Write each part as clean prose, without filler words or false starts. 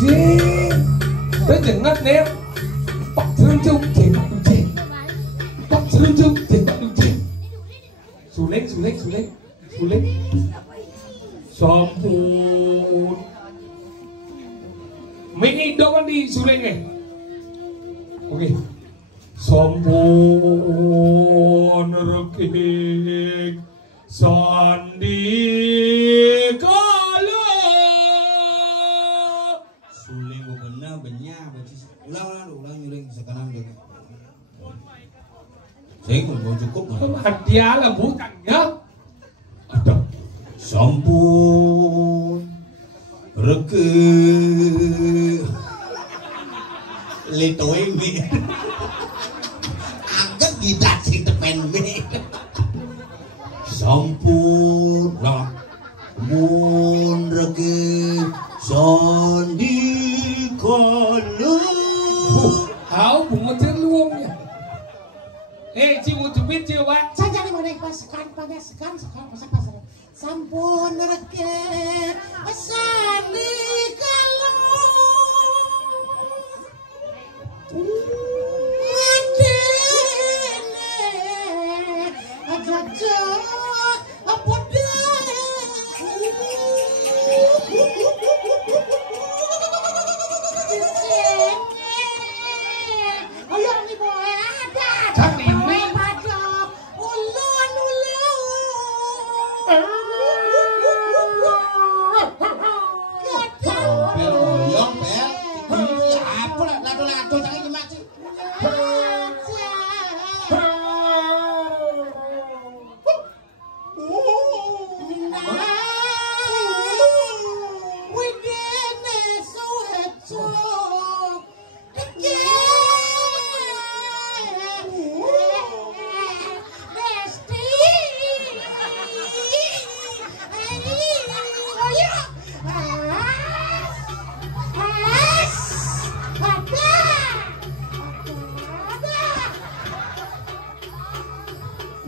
Sih, tới chừng ngất ném, bọc thương chung thì bọc đường chê, bọc thương chung thì bọc đường chê. Xù lên, xù lên, xù lên, xù lên. Sampun. Mini doang di xù lên này. Oke. Sampun rekik sandi kala. Suling benar benya ulang nyuling sekarang juga. Saya mau cukup nggak? Hadiah lah bukan ya? Ada. Sampun rekik litoy mi. Agak kita sih tepen mi. Sampun lah. Mun rekik sandi kala. Hảo bụng một tiếng luôn nhỉ. Ê, chị muốn biết chưa bạn? Saya jadi mau naik pasukan, sekarang pasar. Sampun rekik sandi kala.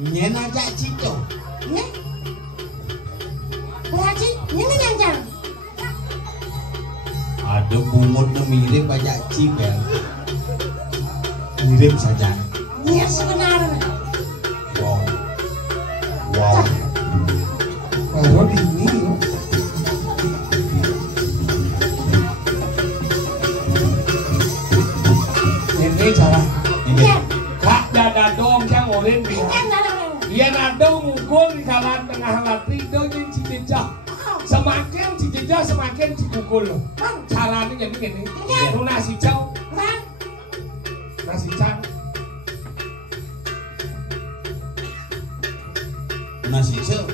Nyen aja cito. Nih. Berarti ini yang Ada bungutnya mirip aja cipel. Mirip saja. Iya sebenarnya. Wow. Wow. Baru ini loh. Ini cara. Iya. Kak dada dong yang oleh dia. Iya. Ia ada mukul di kalan tengah latri dengan cicecah. Semakin cicecah semakin dipukul. Caranya jadi gini. Lu nasi cow. Nasi cow. Nasi cow.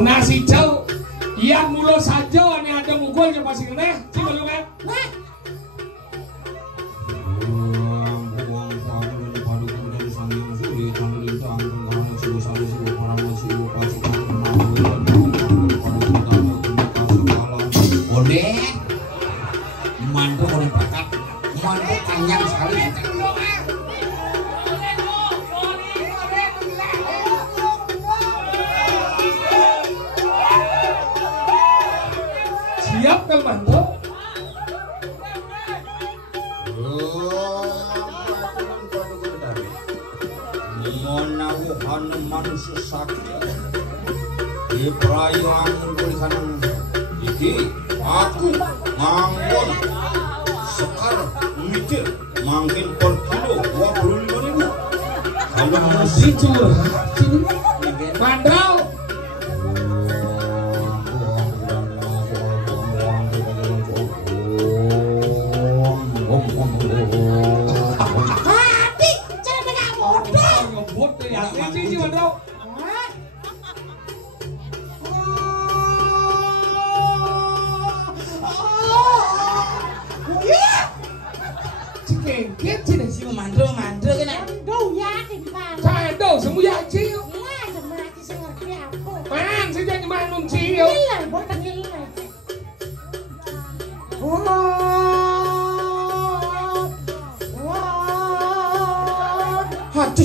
Nasi cow yang mulu saja nih ada mukulnya pasti kena, sih belum kan? Mantu orang pakat, mantu kanyang sekali. Siap kan mantu? Menawan manusia sakit di perayaan tulisan iki aku nganggur sekarang mikir mungkin per kilo 25.000 kalau masih curhat mandau Kengket sini si mandro kan Aduh ya di depan. Kado semua ya cil. Iya, semua sing ngerti.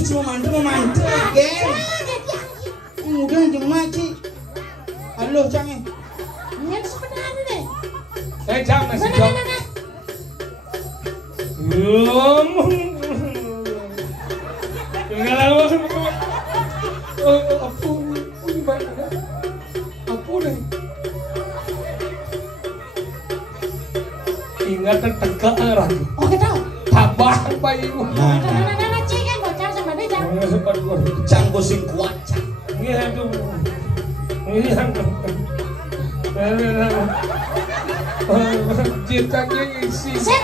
cuma mantu, geng. Udah jeung maci. Halo, Cang. Yang sebenarnya deh. Cang masih jam. Enggak lama. Apa gimana? Apa nih? Ingatan tegak arah. Oh, kita tahu. Tambah bayimu. Nah, cik kan bocah sama dia Cang. Cang sing kuat, Cang. Iya tuh. Iya. Cintanya isi. Saya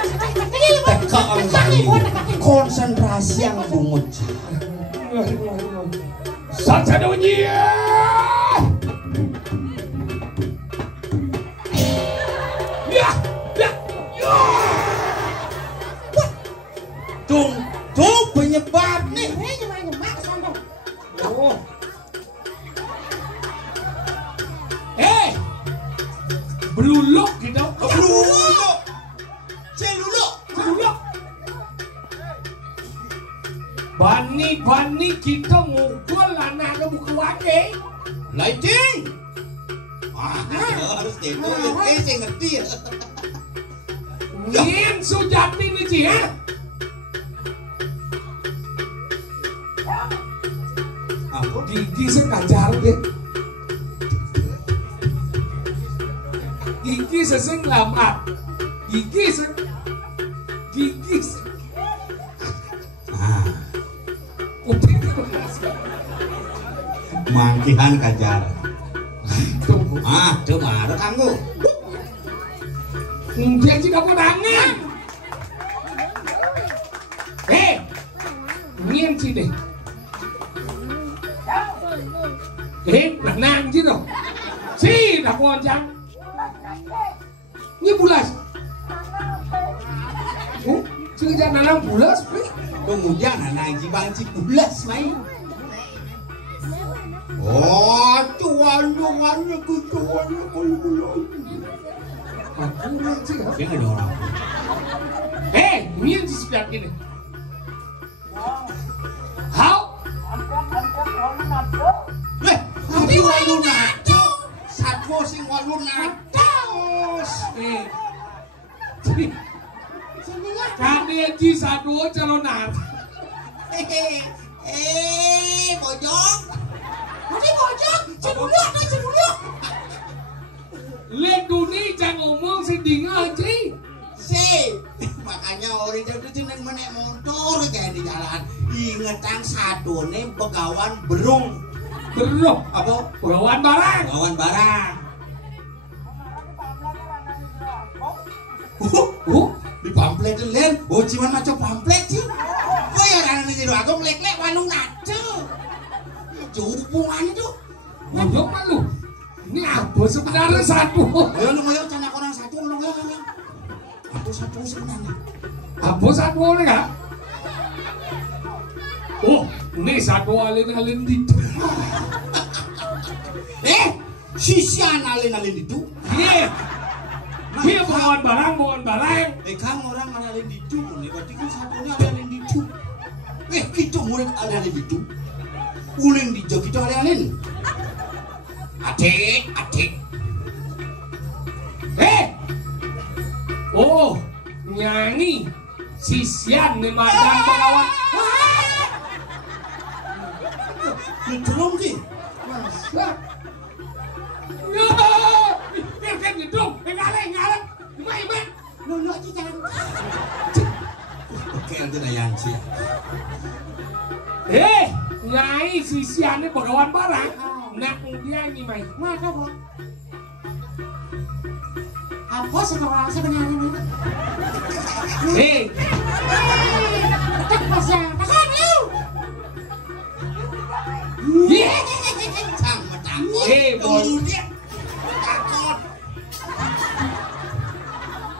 Konsentrasi yang bungut. Saja dunia. Ya, ya, ya. Tuh penyebab nih. nyemak sombong. Oh. Beruluk gitu. Beruluk. Celuluk. Bani kita ngukul anak lu buka wake. Lighting. Harus tempo. Saya ngerti ya. Ngin Sujati nih Ci ya. Apa? Gigi sekajar deh. Gigi seseng lamat. Gigi se. Mangkihan kajar. Tuh marah kamu. Dia juga pedangan. Ngien Ci deh. Nang Ci dong. Si, dah kuat jam. Ini bulas. Chưa ra là 5 bulas. Kemudian anak bangci bulas main. Oh, cuan-cuannya kalau Kurang sih. dia nggak ada orang. Ini yang sebelah ini. How? Nanti walu nato. Satwa sing walu natos. Kami Ci satu calon nat. Bojong. Nanti bocah, ceduluk. Lên dunia jangan ngomong sedingah Ci. Makanya orang itu jeneng menek motor kayak di jalan. Ingetang satu nih begawan berung. Belum. Apa? Bawan barang. Begawan barang. Di pamflet len. Oh, cuman macam pamflet sih. Kok ya orang ini doang aku lek-lek walung nace. Hubungan itu. Belum malu. Ini apa sebenarnya satu? Ayo lu ngoyo canak orang satu lu ngoyo. Apa satu sebenarnya? Apa satu orang enggak? Oh, ini satu alin-alin di. Sisian alin-alin itu. Iya. Dia bawa barang. Kamu orang alin itu, berarti kan satunya alin itu. Kita murid alin itu. Ulin di jog itu alin. Adik. Oh, nyanyi sisian nih madam pengawan. Belum sih. Masa? Ya, biar kan gitu. Ngaleng. Iman. Nunjuk Ci Cang. Oke, nanti layan sih. Nyai sisian nih pengawan barang. Nak dia ini main. Maka bu. Apa sebenarnya ini? Tak pasnya. Tahan lu.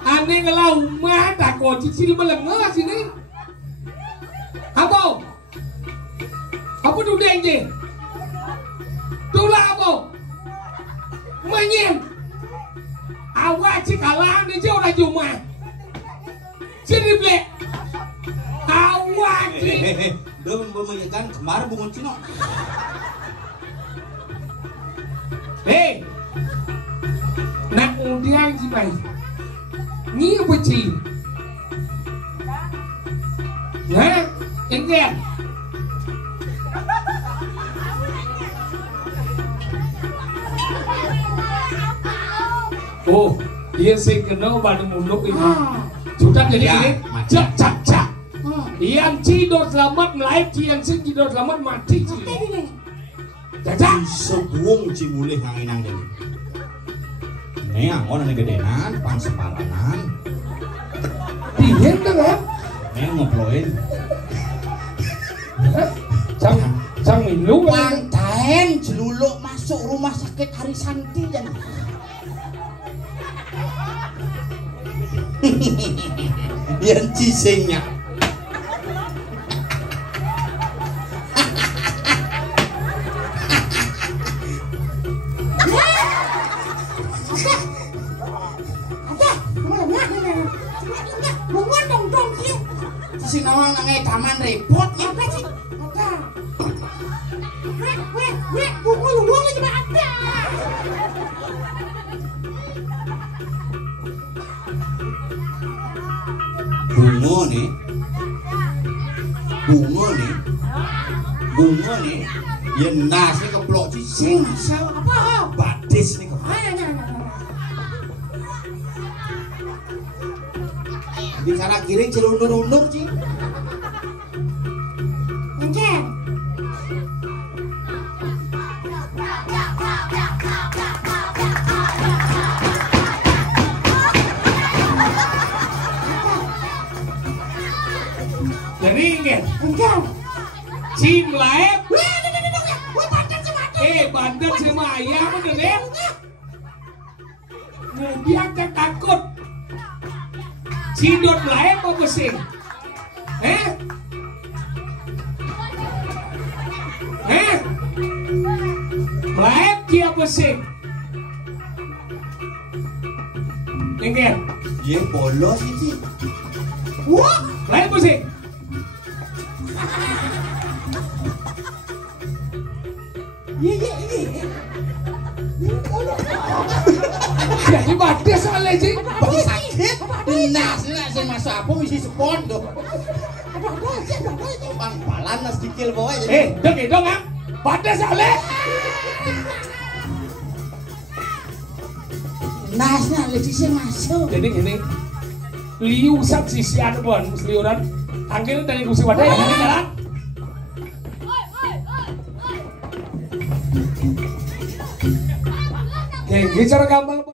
Aneh ngelau mah takut cicil melengah sini. Apa? Apa tu denje? Tulah apa? Menyen. Awak cikalah ni jauh dah cuma. Sini blek. Awak Udah membayangkan kemarin bunga Cino. Hei, nak undian si mai, ni apa sih? Nah, enggak. Oh, dia sih kenal pada munduk ini. Sudah jadi Ya, ini, mati. cak. Yang cidot selamat melahirkan, yang sing cidot selamat mati. Cak. Sebuang cimulih yang inang ini. Ini angon ini gedenan, pang separanan. Dihen tuh ya. Ini ngoploin. Sang minum kan? Pantain jeluluk masuk rumah sakit Harisanti dan. Yang cisengnya. Si nawang nangai taman repot ya. Apa sih? Ada. Weh, bunga lagi cuma ada. Bunga nih, yang nasi keplok cicing. Apa? Badis nih keplok. Di sana kiri celundur-undur cing. Encen. Jadi ingat, Encen. si melaep, Wah, badan sama ada. bandar sama ayam bener deh. Dia akan takut. Cidot melaep apa sih? Melaep dia apa sih? Ingat, Ye bolos sih. Wah, melaep apa sih? iya. Jadi badai soalnya sih. Bang sakit. Nah, saya masuk apa misi spon tuh. Bang balan nas dikil bawa jadi. Dong ah. Badai soalnya. Nasnya lagi sih masuk. Jadi ini liu sak sisian pun musliuran. Angkil dari kursi badai yang ada jalan. Oke, bicara gampang.